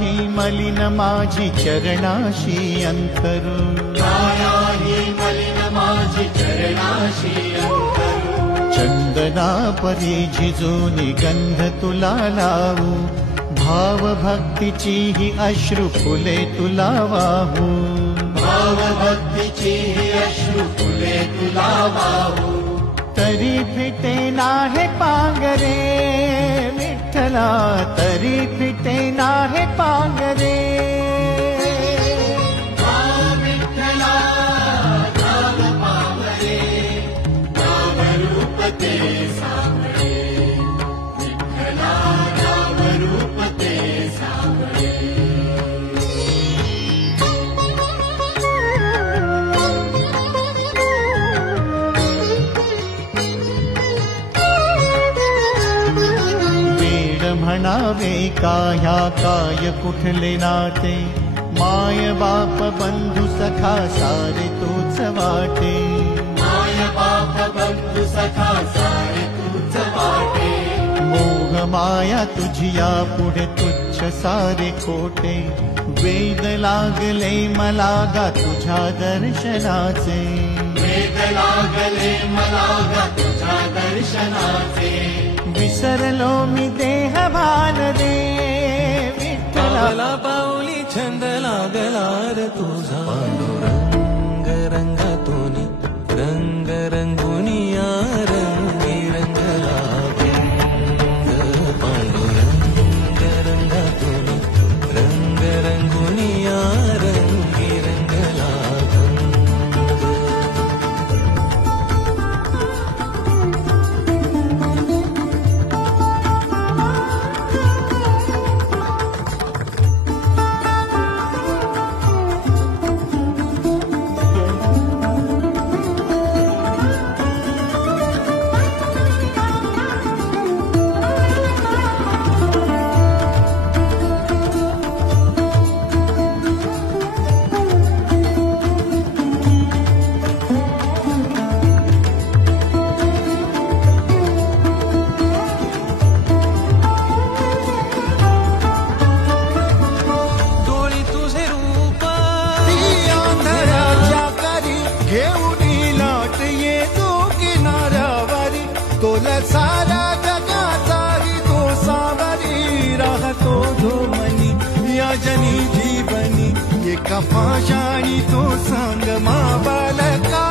ही मलिन माझी चरणाशी अंतरू, छाया ही मलिन माझी चरणाशी अंतरू, चंदना परी झिजूनी गंध तुला लावू, भाव भक्तीची ही अश्रू फुले तुला वाहू, भाव भक्तीची ही अश्रू फुले तुला वाहू, तरी फिटे नाहे पांगरे विठ्ठला, तरी फिटे नाहे पांगरे, विठ्ठला नाव पावरे, नाव रूप ते सावळे, विठ्ठला नाव रूप ते सावळे. म्हणावे का ह्या काय कुठले नाते, माय बाप बंधू सखा सारे तूच वाटे, माय बाप बंधू सखा सारे तूच वाटे, मोह माया तुझिया पुढे तुच्छ सारे खोटे, वेद लागले मला गा तुझ्या दर्शनाचे, वेद लागले मला गा तुझ्या दर्शनाचे, विसरलो मी देह भान रे विठ्ठला, पावली छंद लागला रे तुझा, पांडुरंग रंगातून रंग रंगुनिया रंगी रंगला, पांडुरंग रंगातून रंग रंगुनिया रंगी रंगला. सारा जगाचारी तो सावरी राहतो धोमनी, या जनी जीवनी एका पाशाणी तो सांग मा बालका.